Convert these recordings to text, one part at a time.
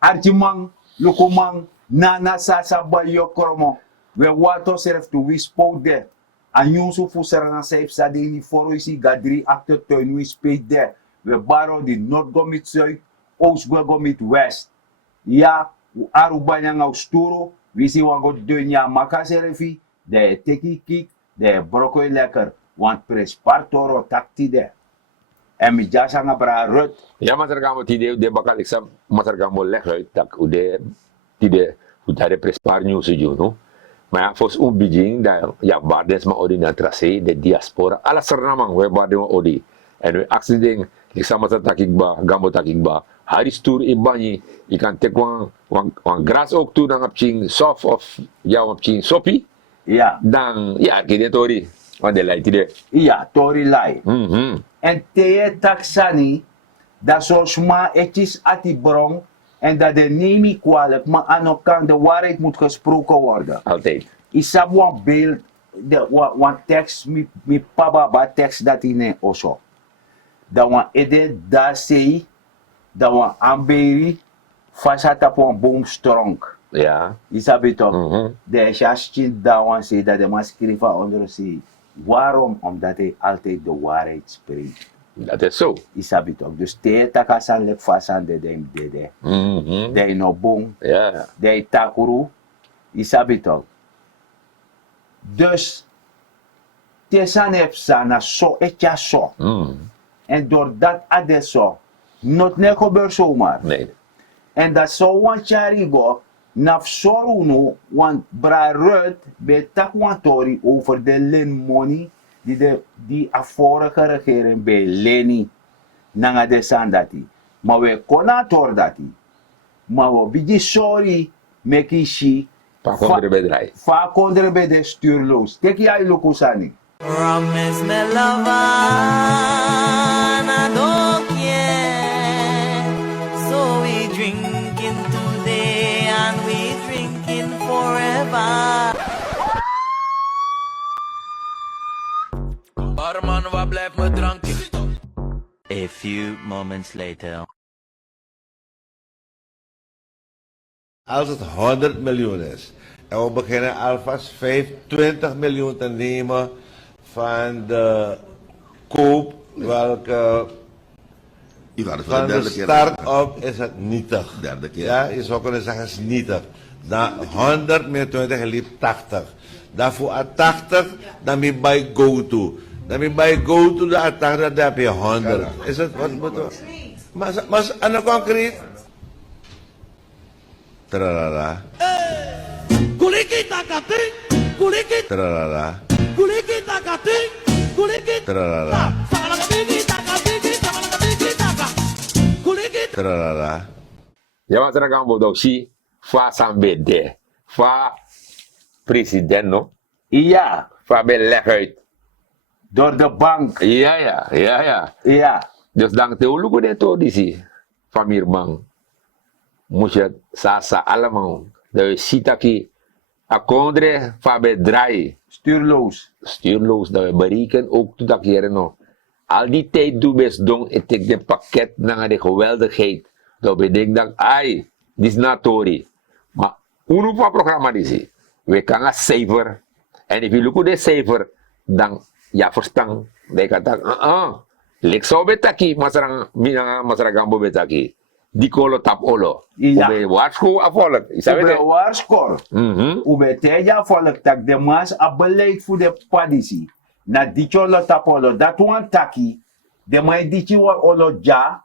Arjimang, Lukumang, Nana Sasa Bayo Kromo. We wato serf to we spoke there. En Yusuf Sarana safe sa de ni foro isi gadri acte to we speak there. We baro di North Gomit Zuid, Oost Gomit West. Ja, Arubanya ngau sturo, wisi wango dunya makaserefi, de teki kik, de broko lekker, want prespartoro takti de. En mi jasa nga bra rut. Ja, masargamo tide de bakal iksa masargamo leg uit tak ude tide udare prespar news ju no. Maar fos bijing da ja bardes ma odi na trase de diaspora ala sernamang we barde ma odi. En we accident iksa masatakik ba gambo takik ba haris tour ibani ikan tek wan gras ook toe dan apching soft of ja apching sopi. Ja. Dan ja kide tori on de lei tide. Ja, tori lai. En teye taksani, dat sosma etjes ati bron, en dat de nemi kwalijk, maar aan de kant de waarheid moet gesproken worden. Altijd. Isab wan beeld, wan tekst, mi papa ba tekst dat in oso. Dat wan ede da sei, dat wan amberi, fasata wan boom strong. Ja. Isabi toch? De shashin da wan sei dat de mas skriva onder sei. Waarom? Omdat hij altijd de waarheid spreekt. Dat is zo. Isabi toch? Dus te takasan lek fasan de dem dede. De no boom. Ja. De takuru. Isabi toch? Dus te san na so etja so. En doordat ade so, not ne gebeurt zomaar. Nee. En dat zo wan charigo. Naf soruno, want bra rut betak wan tori over de len money die a vorige regering bij leni nanga de sandati. Maar we konator dati. Maar we bigi sorry mekishi fa kondre bij de stuurloos. Tek jij lokusani. Promise me love and I don't care. So we drinking today and we drinking forever. Barman, waar blijft mijn drankje? A few moments later. Als het 100 miljoen is en we beginnen alvast 25 miljoen te nemen van de koop, welke van de start-up is het nietig. Derde keer. Ja, je zou kunnen zeggen is nietig. Dan 100 meer 20 liep 80. Dan voor 80, dan moet je bij go-to. Dan moet je bij go-to de 80, dan heb je 100. Is het wat moet we? Maar aan de concreet? Tralala. Kuliki takati, kuliki, Tralala. kuliki takati, kuliki, Tralala. sakalakatiki takatiki, sakalakatiki taka, kuliki. Tralala. Ja, maar dan gaan we ook zien, fa sambede, fa president no, Ja, fa beleg uit. door de bank. Ja. Dus dan te ulugo de to disi, fa mirbang. Moet je sasa allemaal, dat je ziet aki, a kondre fa bedraai. Stuurloos. Stuurloos, dat we bereiken ook toe dat keren no. Al die tijd doe best doen, ik tik de pakket naar de geweldigheid. Dat we denken dat, ai, dit is natori. Maar, hoe van programma is we kan een cijfer. En als je look de cijfer, dan, ja, verstaan. Dan kan dat, lek zo betaki, masaragambo betaki. Die kolo tap olo. Ja. Ube waarschuw afvolk. Ube waarschuw. Ube teja volk tak de mas a beleid voor de padisi. Na dicho lo tapolo. Dat wan taki. De mai dichi wa olo ja.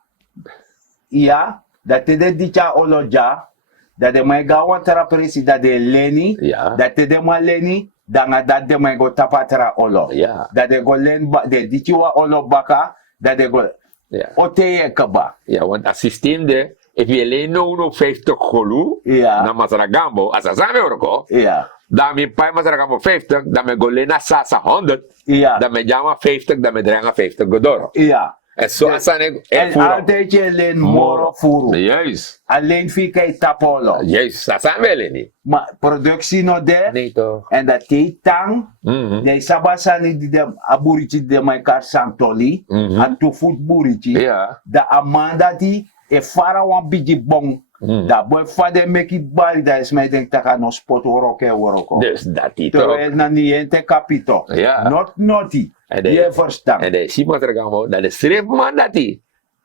Ja. Dat te de dicha olo ja. Dat de mai gawa tara presi dat de leni. Ja. Dat te de ma leni. Dan dat de mai go tapatra olo. Ja. Dat de go len de dichi wa olo baka. Dat de go. Ja. Oteye kaba. Ja, want het systeem de, if je alleen nog 50 golu, Ja. dan masaragambo, als dat zijn euro, Ja. dan mijn pai masaragambo 50, dan mijn golena sasa 100, Ja. dan mijn jama 50, dan mijn drenga 50 godoro. Ja. En zo als dan En altijd je alleen moro furu. Juist. Alleen fika tapolo. Juist, dat zijn wel niet. Maar productie no de. Nee toch. En dat te tang. De sabasani di de aburichi de my kar santoli. En to food burichi. Ja. De amanda di e fara wan bigi bong. Dat boy vader make it bari, dat is mij denk dat no spot oroko. Dus dat die toch. Terwijl na niente capito. Ja. Not naughty. En de- Je verstaan. En de si matragambo, dat de schreef man dat die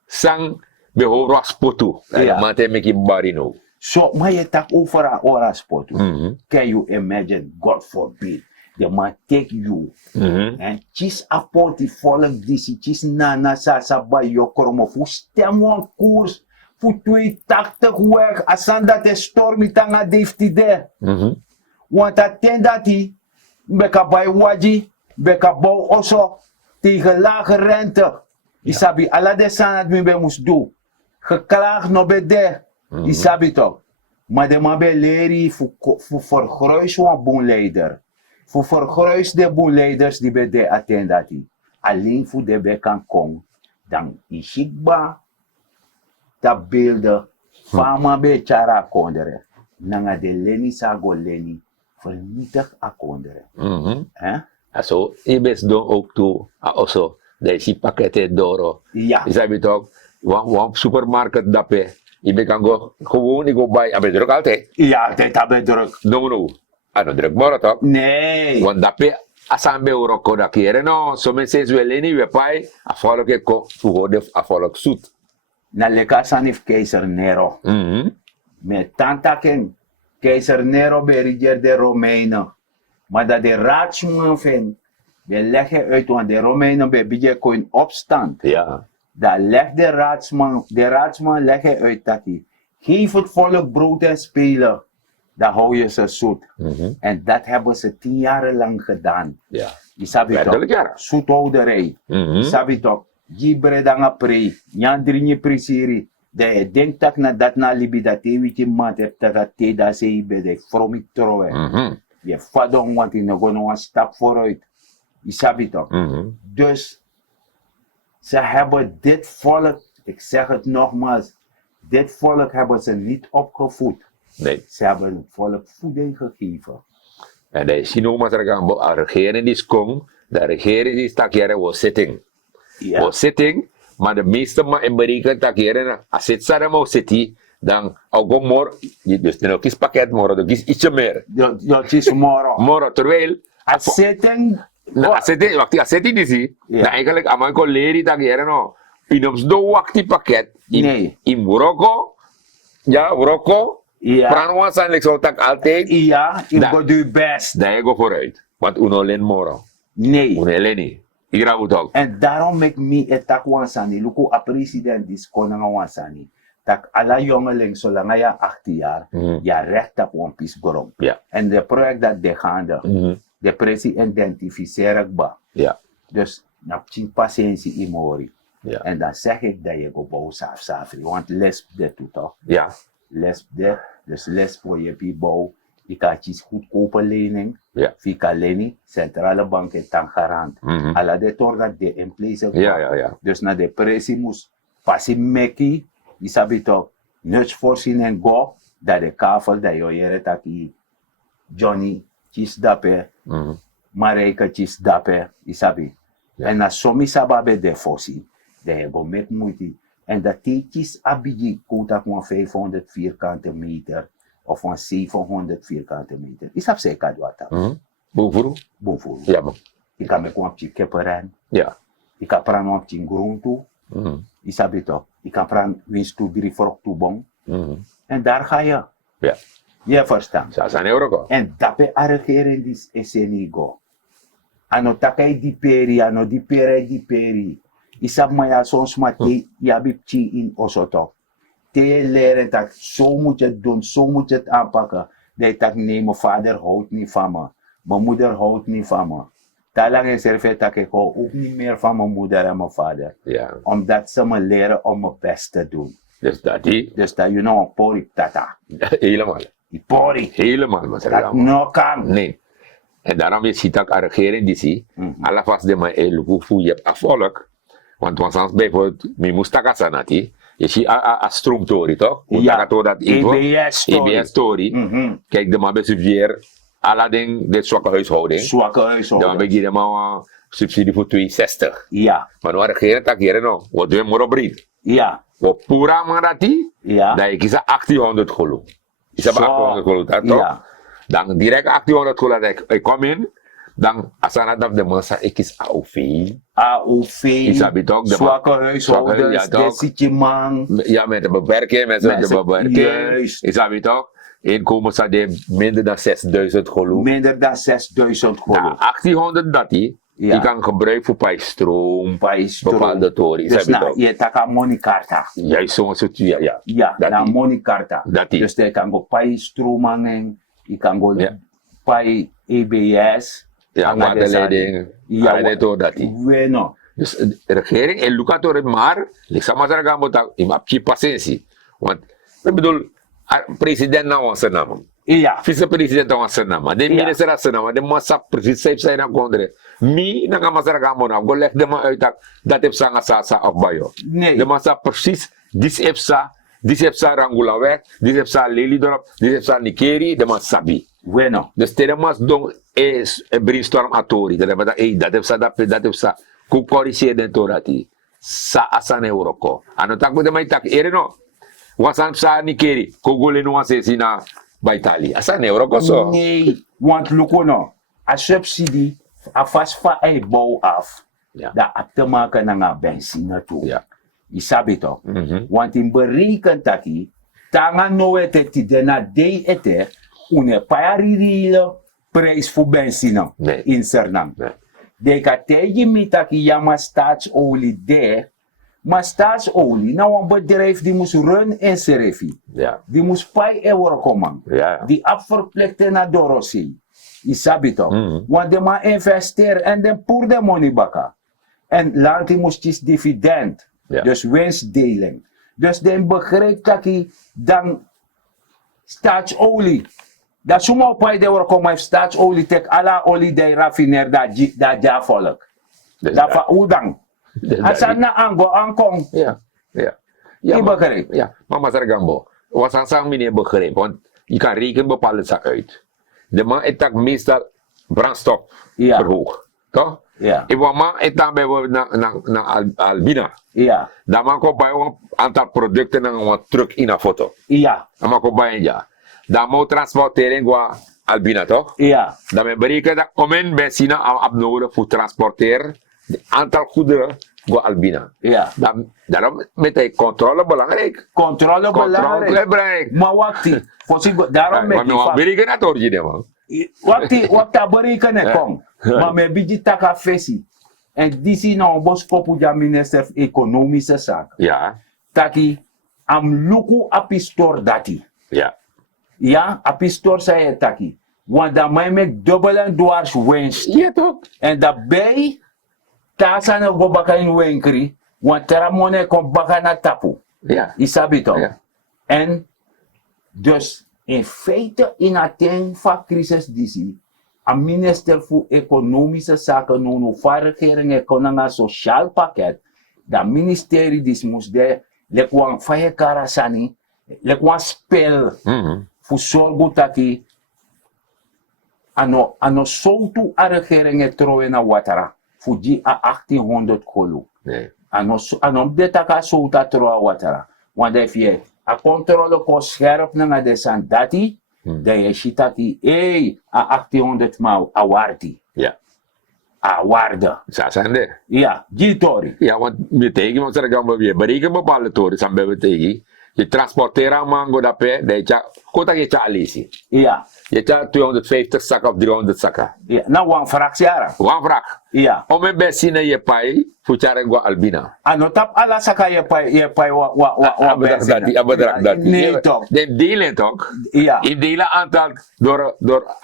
sang behoor was potu. Ja. Ja. Maar te make bari no. So, maar je tak over een ora spot. Mhm. Can you imagine, God forbid, the man take you. En chis aport die volk disi, chis nana sasa ba yo kromo, fu stem een koers, fu 82 weg, asan dat de stormi tanga defti de. Want dat ten dat die, beka bij waji, beka bouw oso, tegen lage rente. Isabi, ala de san dat mi be moest doen. Geklaagd no be de. Isabi toch. Maar de man be leri voor vergruis van boenleider. Voor vergruis de boenleiders die be de attendati. Alleen voor de be kan komen. Dan isikba. Dat beelden. Fama be chara kondere. Nanga de leni sago leni. Vernietig a kondere. Also, je best doen ook toe, also, dat je pakketten doro. Ja. Je zei toch, wan supermarkt dappen. Je kan gewoon, ik go bij, maar druk altijd. Ja, dit hebben druk. No. Ano druk bora toch? Nee. Want dappen, asambe uroko da keren, no, so mensen wel niet, we pai, afvallen ik ko, fuhode afvallen zoet. Na leka sanif keizer Nero. Met tanta ken keizer Nero beriger de Romeinen. Maar dat de raadsman vindt, we leggen uit, want de Romeinen hebben in opstand. Ja. Dat legt de raadsman leggen uit dat hij, geef het volk brood en spelen, dan hou je ze zoet. En dat hebben ze 10 jaar lang gedaan. Ja. Je sabi Werkelijk, toch, ja. zoethouderij. Je sabi toch, jibre danga pre, nyandrinje prisiri. Dat je denkt dat na dat na libi dat je weet je maat hebt dat te dat ze je bij de fromik trouwen. Je vader want je nog een stap vooruit. Je sabi toch. Dus ze hebben dit volk, ik zeg het nogmaals, dit volk hebben ze niet opgevoed. Nee. Ze hebben het volk voeding gegeven. En de sinoma tergambo, a regering die skong, de regering die stakjere was sitting. Ja. Was sitting, maar de meeste ma in Amerika takjere, als het saramo city, dan ook mor, dus dan ook is pakket moro, dan is ietsje meer. Dat is morgen. Moro, terwijl, A setting. na aseti, wakti aseti disi, Ja. na eigenlijk aman ko leri takjere no, inoms do wakti pakket, Nee. in Morocco, ja, Morocco, Ja. pranwa san like zo tak altijd, Ja, je Da- doet je best. daar go vooruit. Want uno len moro, Nee. uno leni. Ik raak het ook. En daarom make me etak wansani. Luku a president dis konanga wansani. Tak alla jongeling, zolang je 18 jaar, ja recht op een piece grond. Ja. En de project dat de gaande, de president identificeren ba. Ja. Dus, nap chin patiëntie in mori. Ja. En dan zeg ik dat je go bouw safri. Want les de toe toch? Ja. Les de, dus les voor je bouw. Je kan iets goedkope lening. Ja. Fika leni, centrale bank en tan garant. Alla de torga de in place. Ja. Dus na de presi moest pasi meki, isabi toch, nuts voorzien en go, dat de kavel dat je jere taki, Johnny, chis dape, Mareika chis dape, isabi. En na somi sababe de voorzien, dat je go met moeite. En dat teetjes abiji kota van 500 vierkante meter, of van 700 vierkante meter. Isap se kadwata. Boevuru? Bonvoer. Ja, man. Ik kan me kwam op kepperen. Ja. Ik kan praten op je groente. Isabi toch. Ik kan praten winst toe 3 fruit toe bon. En daar ga je. Ja. Je verstaan. Zo zijn euro. En dat be arregeren die esenigo. Ano takai di peri, ano di peri. Isap maya soms mate yabipchi in osoto. Te leren dat zo moet je het doen, zo moet je het aanpakken. Dat ik nee, mijn vader houdt niet van me. Mijn moeder houdt niet van me. Talang is er dat ik hou ook niet meer van mijn moeder en mijn vader. Ja. Omdat ze me leren om mijn best te doen. Dus dat die. Dus dat, you know, pori tata. Helemaal. Die pori. Helemaal, man. Dat no kan. Nee. En daarom is het ook regering die zie. Alvast de maar lukufu je hebt afvolk. Want soms bijvoorbeeld, mi moest sanati. Je ziet a stroomtory toch? Ja. Dat EBS story. EBS story. Kijk, de man besubsidieer alle dingen, de zwakke huishouding. Zwakke Dan huishouden. begin je maar subsidie voor 62. Ja. Maar nu regeren tak hier no. Wat doen we maar op breed? Ja. Op pura manati, Ja. dan ik is 1800 golo. Is dat Zo. 1800 golo, dat toch? Ja. Dan direct 1800 golo, ik kom in, dan asana dat de massa, ik is AOV. AOV, Isabi toch? De zwakke zwakke huishoudens, huis, ja, toch? desitje man. Ja, met de beperking, mensen met de Mensen, beperking. juist. Isabi toch? Inkomen staat de minder dan 6000 golo. Minder dan 6000 Nou, golo. 1800 dat die kan gebruiken voor bij stroom, bepaalde toren. Dus Isabi nou, toch? je taka moneykarta. Juist zo'n soort, ja. Ja, Dat na die. moneykarta. Dat die. Dus je kan go pay stroomangeng, je kan go Ja. pay EBS. Ja, Anga waterleiding, Ja, ja, dat die. Bueno. Dus de regering en Lucator maar, ik zou maar zeggen, moet ik heb patiëntie. Want, ik bedoel, president nou onze naam. Ja, Vice-president nou onze naam. De minister nou onze naam. De massa precies zijn aan kondre. Mi, na nga masara ga mo na, go leg de man uit dat heb sa nga sa of bayo. nee. De massa precies, dis heb sa Rangula weg, dis heb sa Lelydorp, dis heb sa Nikeri, de man sabi. Bueno. Dus tegen mas dong is brainstorm atori. Dat heb sa ku corrigeer den torati. Sa asan euroko. Ano tak mo de may tak ereno. Wasan sa Nikeri, kugulin mo asesi na Baitali. Asan euroko so. Nee, want look no, a subsidie, a vast van een bouw af, Ja. dat heb te maken met een benzine toe. Ja. Je sabi toch? Mhm. Want in berekent dat hij, tanga no ete de na de ete, une paririle prijs voor benzine Nee. in Suriname. Nee. De ka tegen me dat je ja maar staatsolie de, maar staatsolie, nou een bedrijf die moest run in Serefi. Ja. Die moest €5 komen. Ja. Die afverplichten naar Dorossi. Je sabi toch? Mhm. Want de man investeert en de poer de money bakken. En land die moest je dividend. Ja. Dus winstdeling. Dus de begrijpt dat hij dan staatsolie. Dat zomaar op €5 komen heeft staatsolie tek alla olie de raffiner dat ja volk. Dus Dat van hoe dan? Dus Als dat dat na aango aankomt. Ja. Ja. Je maar- begrijpt? Ja, maar Masar Gambo, was aan zijn meneer begrepen, want je kan rekenen bepaalde zaken uit. De man heeft meestal brandstof Ja. verhoogd, toch? Ja. Ik wil man heeft dan bijvoorbeeld naar Albina. Ja. Dan maak ik bij een aantal producten naar een truck in een foto. Ja. Dan maak ik bij een ja. Dan moet transporteren naar Albina, toch? Ja. Dan ben berekenen dat om een benzine aan nodig voor transporteren, het aantal goederen naar Albina. Ja. Daarom met de controle belangrijk. Controle belangrijk. Controle belangrijk. Maar wakti, daarom met die Maar berekenen dat hoor je man. wakti berekenen kom. Maar met biji taka fesi. En die zien nou bos kopu ja minister van Economische Zaken. Ja, Taki am luku apistor dati. ja. Ja, apistor zei taki. Want dan mij met dubbel en dwars winst. Ja toch? En daarbij, tasa na go baka in winkri. Want teramone kom baka na tapu. Ja. Isabi toch? Ja. En dus in feite in ateng van crisis die een minister voor Economische Zaken noemen van regering een sociaal pakket. Dat ministerie die moest de lekwan faye karasani, lekwan spel voor zorgen dat die ano soutu a regering trowe na watara voor die a 1800 kolo. Nee. Ano betaka souta troa watara. Want if je a controle ko scherp na de san dati, dan je shitati a 1800 maal a warti. Ja. A waarde. Zo zijn de. Ja, gitori. Ja, want met tegen, want zeg ik weer bereken bepaalde toren, zijn bij tegen. Je transporteert aan mango dat pe, dat je, kota je tja alisi. Ja, Je tja 250 zakken of 300 zakken. ja. Nou, een fractiara. Wan vraag. Ja. Om een benzine je pai, voor tja Albina. Ano tap ala saka je pai wa benzine. Bedrag dat. Nee, toch. De delen toch? Ja. In delen aantal door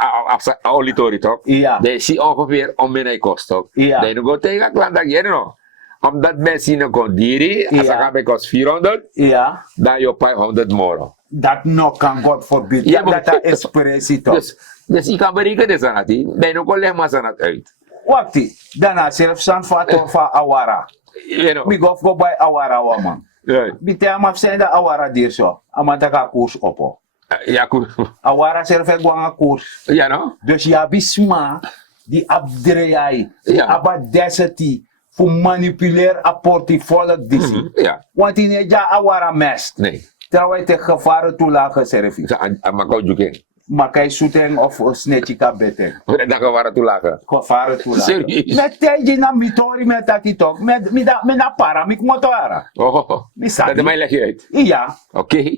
auditori toch? Ja. Dat is ongeveer om een kost toch? Ja. Dat je nog tegen klant dat je nog. Omdat benzine kon diri, als Ja. ik kost 400, Ja. dan je pai 100 moro. Dat nog kan God forbid. Ja, Ja, maar- dat is precies toch. Dus ik kan berekenen dat aan het, dat je nog wel leg maar aan het uit. Wakti, daarna zelf san fator van awara. You know? Mi go bij awara wa man. Right. Bite amaf zijn de awara dir zo. Amantaka koers op. Ja, goed. Awara zelf ek gwanga koers. Ja, no? Dus ja bisma die abdreyai. Ja. Aba deseti. voor manipuleer a portfolio disi. Ja. Want in eja awara mest. Nee. Terwijl je tegen gevaren toelagen servi. Sa aan Macau Juking. Maar kan je zoeteng of snetjika beteng. Dat waren toelagen. Gevaren toelagen. Serieus? Met tijdje na mitori met taki toch. Met na para, met motora. Oh, Misabi. dat mij leg je uit. Ja, Oké.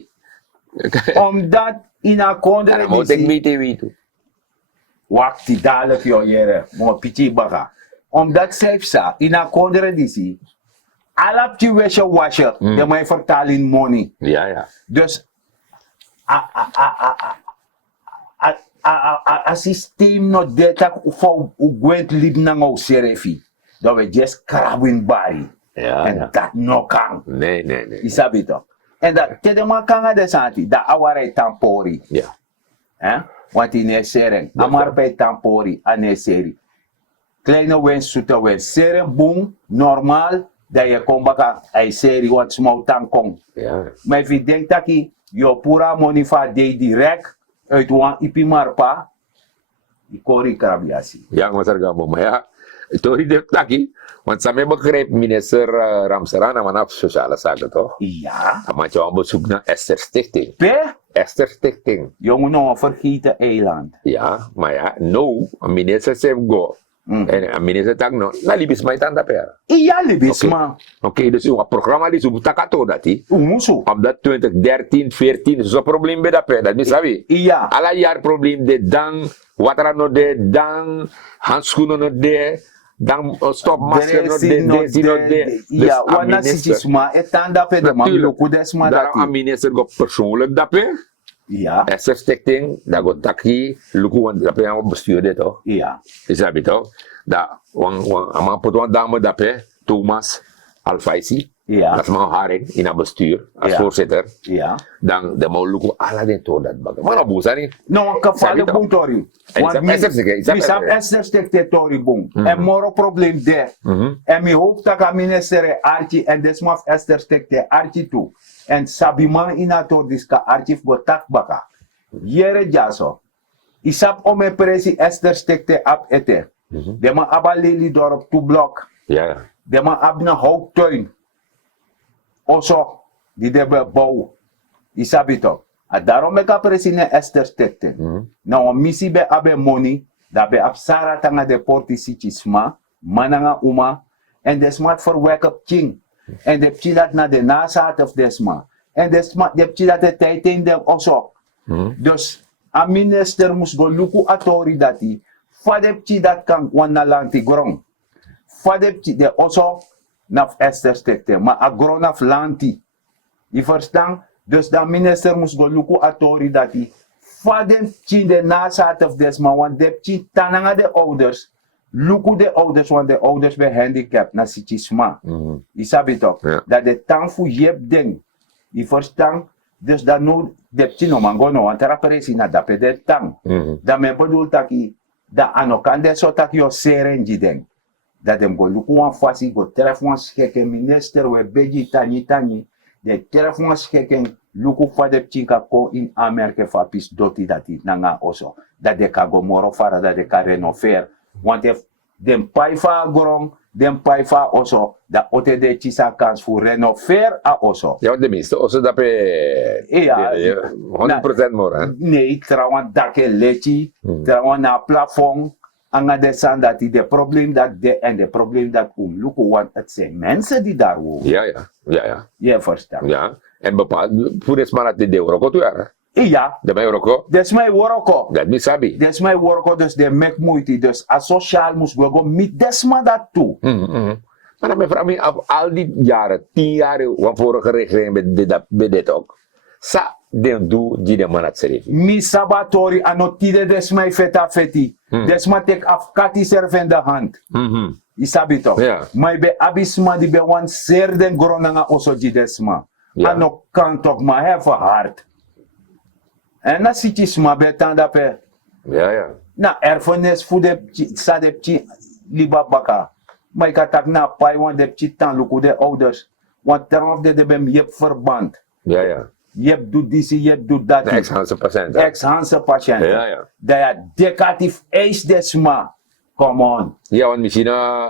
omdat in a Dan kondre moet ik disi. mee TV toe. Wakti dadelijk joh jere. Mo pichi baga. Omdat zelfs in a kondre disi. Alapje wesje wasje. De mij vertaling money. Ja, ja. Dus a systeem no data voor u gwent lib na ngou serefi. Dat we just krabwin bari. Ja, En ja. dat no kan. Nee, nee, nee. Isabi toch? En dat te man kan de santi. Dat aware tampori. Ja. Want in een sering. Amar bij tampori. Ane seri. Kleine wens, zoete wens. Seren boom. Normaal. Dat je komt baka. Ay seri wat smau tankong. Ja. Maar if je denkt dat je pura money va de direct uit wan ipi marpa, die kori krabiasi. Ja, maar zeg maar ja. Tori de taki. Want sa mij begrijp minister Ramsarana vanaf sociale zaken toch? Ja, Maar je moet zoeken naar Esther Stichting. pe, Esther Stichting. jongen nog een vergeten eiland. Ja, maar ja, no, een minister zegt go. En een minister zegt no, na libis mij tanda per. Ja, libisma. Oké, dus een programma die zoekt takato dat hij. Umusu. Omdat 2013, 14, zo'n probleem bij dat per. Dat is sabi. Ja, Alla jaar probleem de dang, water no de dang, handschoenen no de, dang stopmasker no de, desi no de. ja, wana sichisma, etanda pe de man, loku desma Daarom een dati. minister go persoonlijk dat per. Ja, Esther Stichting, dat go taki, luku want dat per aan bestuur dit toch. ja, Is dat toch? Dat, want een dame dat per, Thomas Alfaisi. ja, Dat is mijn haring in het bestuur, als Ja. voorzitter. ja. Dan de mauluku ala de to dat baga. Maar nou boos niet. No, een kafale Sabi boom tori. Isap Esther Stichting, isap Misap Esther. Esther Stichting tori boom. En moro probleem de. En mi hoop dat a minister Archie en desmaf Esther Stichting Archie toe. En sabiman inator diska Archie go tak baka. Yere jaso. Isap ome presi Esther Stichting ap ete. De man abaleli dorp to blok. Ja, ja. De man abna houttuin. Oso, die de bouw. Isabito. A daarom me ka presine Esther Stichting. Na o misi be abe money, da be absara tanga de porti sichisma, mananga uma, en de smart for wake up king. En de pchilat na de nasaat of desma. En de smart de pchilat de tijd in de oso. Dus, a minister mus go luku atori dati, fade pchilat kan wana lanti grong. Fade pchi de oso, naf Esther Stichting, maar a grong naf lanti. Je verstaan? Dus de minister moest go luku atori dati. Vaden chi de nazaat of desma, want de chi tananga de ouders. Luku de ouders, want de ouders be handicap na sichisma. Je sabi toch? Ja. Dat de tang fu jep ding. Je verstaan? Dus dat no de chi no mango no, want er presi na dape de tang. Dat me bedoel taki, dat ano kan de so tak yo serenji ding. Dat dem go luku wan fasi go tref wan scheke minister we beji tani. De telefoon scheken luku fa de chinka ko in Amerika fa pis doti dati nanga oso. Dat de kago moro fara dat de ka renover. Want if den paifa grong, den paifa oso, da ote de chisa kans voor renover a oso. Ja, de meeste, also dat pe... Ja, 100% more, hè? Nee, trouwens dake lechi, trouwens na plafond. Anga de san dat die de probleem dat de en de probleem dat luku, want het zijn mensen die daar wonen. Ja, ja. Ja, ja. Je verstaan. Ja. En bepaald, voor de smaak de Euroko toe, hè? Ja, De bij Euroko, dat is mijn worko. dat is sabi. Dat is mijn worko, dus de mek moeite. Dus als sociaal moest we go met desma dat toe. Maar dan vraag me af, al die jaren, 10 jaar, wat vorige regering bij dit ook. Sa, den doe die de man het schrijft. Mi sabatori anotide desma feta feti. Desma tek af kati serf in de hand. Isabi toch? Ja. Maar be abisma die be wan ser den gronanga oso di desma. Ja. Ano kan toch maar have hard. En na sitisma betan dape. Ja, ja. Na erfenis voor de sa de pchi liba baka. Maar ik had na pai want de pchi tan luku de ouders. Want terwijl de bem je verband. Ja, ja. Je doet deze, je doet dat. De ex-Hanse patiënt. hè? Ex-Hanse patiënt. Ja, ja. Dat je decatief eis desma. Come on. Ja, want misschien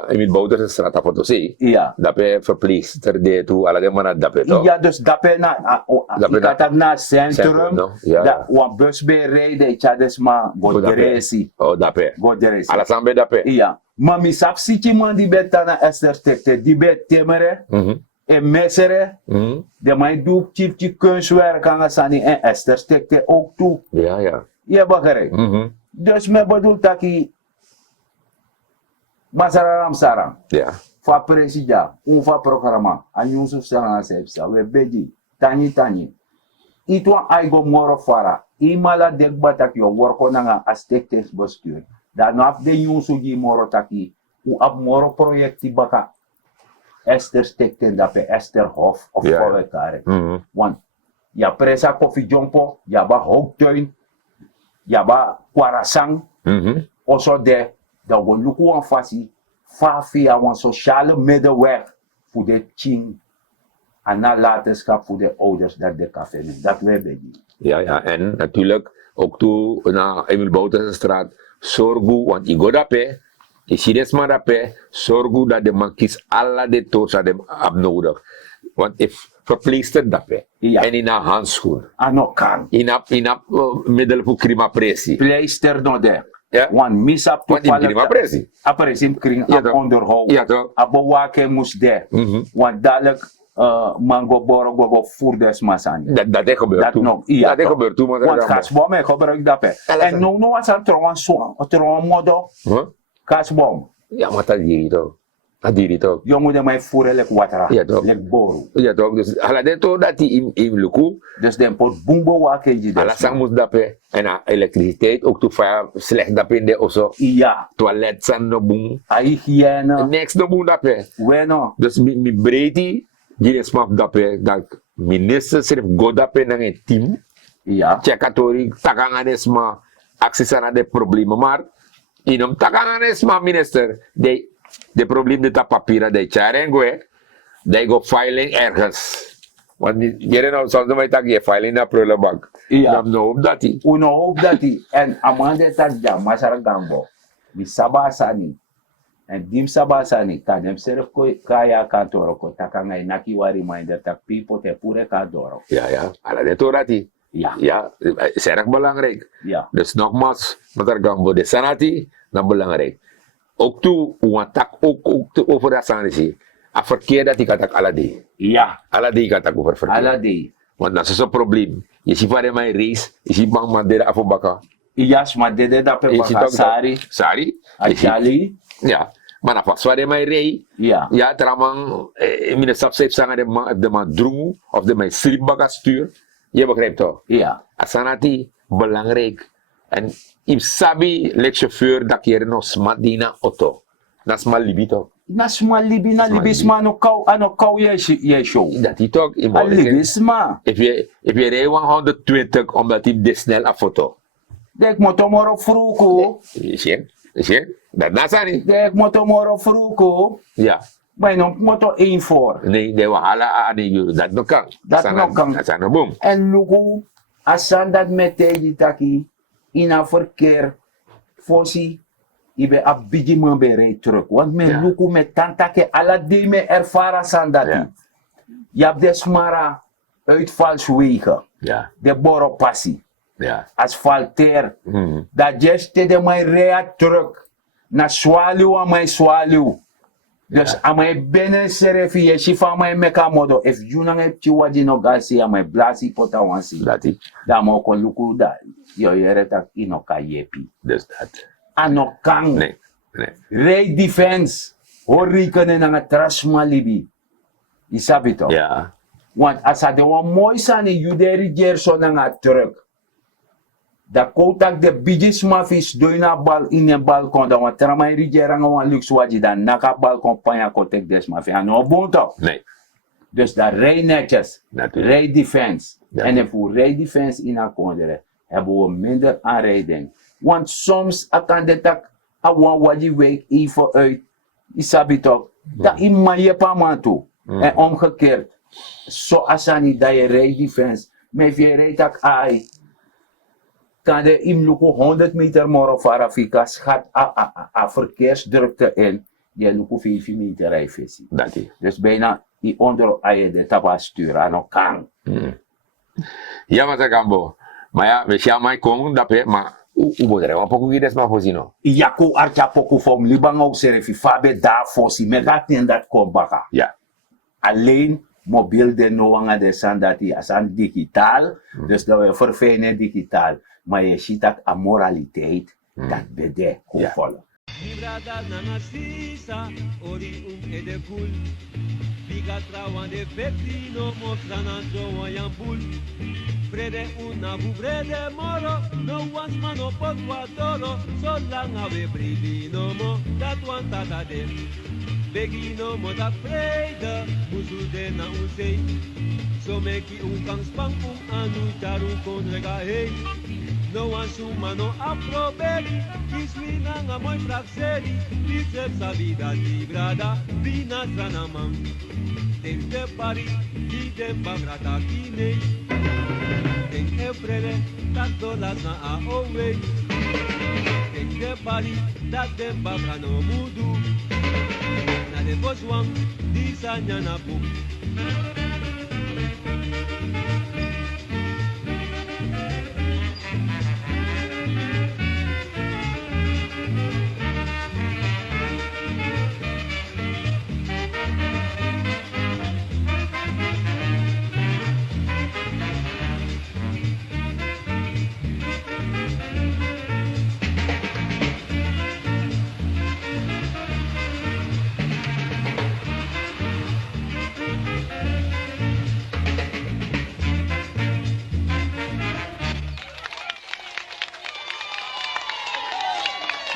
Emil Bouters straat af to see. Ja. Dat je verpleegster de toe alle man dat je toch. Ja, dus dat ben na Centrum, centrum, no? Ja, dat ja. een bus bij rijden, ik had dus maar goderesi. Oh, dat je. Goderesi. Alles aan bij dat je. Ja. Maar mi sap siti man die bet na Esther stekte, die bet temere, en messere, de mij doet chipje kunstwerk aan Sani en Esther stekte ook toe. Ja, ja. Je begrijpt? Dus me bedoel dat ik Masararam Saram. Ja. Fa presida, fa programma, an Yusuf Sarana Sepsa, we beji, tani. Itwa aigo moro fara, imala dekbatak yo worko nanga astektes bestuur. Dan af de Yusuf gi moro taki, u ab moro projecti baka Esther stekten dape Esther Hof of Ja. Kolekare. Want ya presa koffie jompo, ya ba hoogtuin, ya ba kwarasang, also de, dat we lukken aan fasi, via een sociale middenweg voor de ching en nalatenschap voor de ouders dat de café neemt. Dat we hebben. Ja, ja. En natuurlijk ook toe naar Emil Boutersenstraat, zorgu, want ik go dape, ik zie het maar dape, zorgu dat de man kies alle de toos dat hem nodig. Want if verpleegster dape, Ja. en in een handschoen, Ano kan. in een middel voor prima pressie. Pleister no de. Ja. Want misap Want in prima pressie. Apparesim kring Ja, aan toch? onderhoud. Ja, toch? Abo wake moest de. Want dadelijk mango boro gogo voerders masani. Dat is gebeurd Dat toen. nog, ja, Dat is toch. gebeurd toen, maar Want dat gasbom ik gebruik dat pe. En no was aan trouwens modo. Gasbom. Ja, maar dat diri toch. Dat diri toch. Jongen de mij voeren lek watera. Ja, toch. Lek boru. Ja, toch. Dus ala de to dat die in luku, Dus den pot bumbo wake je ala sang moest dape en elektriciteit ook toe van slecht dape in de oso. Ja. Toilet san no boom. A hygiëne. Next no boom dape. Bueno. Dus mi breedi, die smap dape dat minister schrijf go dape nang een team. Ja. Chekatori takanganesma access aan de problemen, maar in om takanganesma minister de probleem de papieren de charengue, de go filing ergens. Want jere nou zoals wij tak je filing na prullenbak. Ja. Dan nou op dat die. Uno hoop dat die. En amande tak jam masara gambo. Mi sabasani. En dim sabasani. Kan dem serf kaya kantoro ko takangay nakiwari reminder tak people te pure kadoro. Ja, ja, ala de to dat die. Ja. Ja, is erg belangrijk. Ja. Dus nogmaals, met haar gambo de sanati, dan belangrijk. Ook toe, want tak ook over dat sanati. A verkeer dat ik had ala die. Ja. Ala die ik had over verkeer. Ala day. Want dat is een probleem. Je ziet van mijn race, je ziet bang man de afobaka. Iyas ma dede da pe Je ziet baka ook sari. dat. Sari. Achali. Ja. Maar dan pas waar mijn rei. Ja. Ja, tramang, in de sapseep zeggen de man droom of de man slipbaka stuur. Je begrijpt toch? Ja. Asanati, belangrijk. En if sabi, lek chauffeur, dat je nog smat die na auto. Dat is maar libi toch? Nasma libi na libisma no kau ye show. Dat is toch? A libisma. If je rijdt 120 omdat hij de snel een foto. Dek motomoro fruko. Is je? Dat nasani. Dek motomoro fruko. Ja. Maar no moto 1 voor. Nee, de wahala aan die dat nog kan. Dat nog kan. Dat is een boom. En lugu, asan dat metegi taki, in een verkeer, fossi, ibe a bigi man bere terug. Want men Ja. lugu met tantake, ala die me ervaren san dat Ja. Je hebt de smara uitvalswegen, Ja, de boropassie, ja. asfalteer, dat jeste de mij rea terug, na swaliw aan mijn swaliw. Dus aan mijn binnen serefi, je shifa aan mijn mekamodo, if you nang heb chiwaji no gasi aan mijn blasi pota wansi. Dat is. Da mo kon luku da yo yere tak ino ka yepi. Dus dat. Ano kang Nee, nee. Ray Defense hori ka na nga trasma libi. Isabi to. Ja. Want asa de wa mooi sani yuderi gerso na nga truck. Da kotak de bijis mafis doina bal in een balkon da wa tramai rigera nga wan luxe waji da naka balkon panya kotek des mafi. Ano bonto. Nee. Dus dat Ray netjes, Natuurlijk. Ray Defense. Ja. En if we Ray Defense in akonderen, hebben we minder aanrijding. Want soms kan de tak awan waji week even uit. Isabi toch, dat iemand je pa man toe. En omgekeerd. Zo asani dat je Ray Defense, met je rijdt tak ai. kan de im luku 100 meter moro farafika schat a verkeersdrukte in. Je luku 5 meter rijvisie. Dat is. Dus bijna die onder aye de tapa sturen aan elkaar. Ja, Master Gambo. Maar ja, we gaan mij komen, dat is, maar hoe moet er een pokoe gides maar voorzien? Iyaku archa poku vom libang ook serefi fabe da fosi megat in dat kombaka. Ja. Alleen mobiel de noanga de sandati asan digitaal. Dus dat we verfijnen digitaal. Maar je ziet dat a moraliteit dat bede Ja. volgen. Librada na nasisa, ori edekul. Biga trawan de pepino, mostrana jo yambul. Brede una brede moro, no was mano pot guadoro, so lang ave brivino mo, dat one tata de. Begino mo da frede, musu de na usei. So meki kang spang anu charu kon rega hey. No one sumano aproberi, kiswina nga moy frakseri, bicep sa vida librada, vina stranamam. Tem de pari, di dem bagrata kine. Tem ebrede, dat dolas na a owe. Tem de pari, dat dem bagrano mudu. Na de boswang, di sa nyana pum.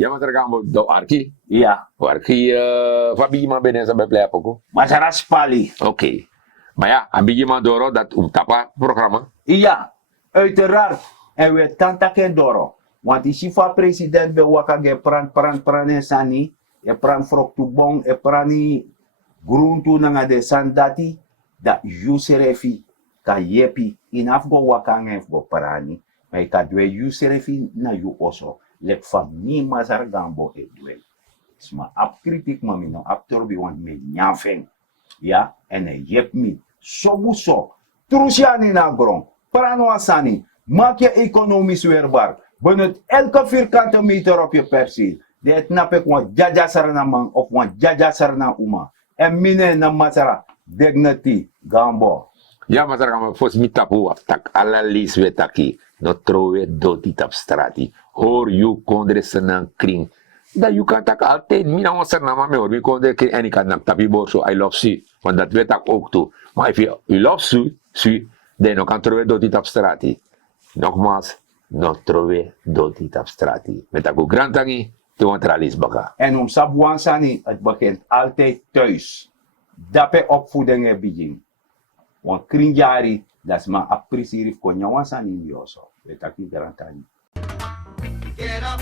Ja, Master Gambo, do arki. Ja, Arki, fabi man benen sa beplay poko. masaras pali. Oké. Maar ja, ambigi man doro dat tapa programma. Ja, uiteraard. En we tantaken doro. Want die chifa president be wakage pran en sani. E pran froktu bong, e prani gruntu nanga de sandati. Da yuserefi ka yepi. Inaf go wakange go prani. Maar ka dwe yuserefi na yu oso. Lek van mi Master Gambo e dwe. Sma ap kritik mami no ap torbi want me nyafeng. Ja, en e yep mi. Sobuso. Trusiani na grond. Prano asani. Maak je economisch weerbaar. Benut elke vierkante meter op je perceel. Dit nap ik wan jaja sarana man of wan jaja sarana uma. En mine na masara. Degnati Gambo. Ja, Master Gambo, fos mi tapu tak ala lis we taki. No trowe doti tap strati. Hoor you kondre senang kring. Dat you kan tak altijd, mina was er nama me hoor, mi kondre kring en ik kan nak tapi borso, I love you. Want dat weet ik ook toe. Maar if you love you, dan no kan trowe doti tap strati. Nogmaals, no trowe doti tap strati. Met ako grantangi, te want tralis baka. En om sabuan sani, het begint altijd thuis. Dape opvoeding e begin. Want kringjari, dat is maar appreciëren kon jou sani yoso. Weet ik niet garantani. Get up,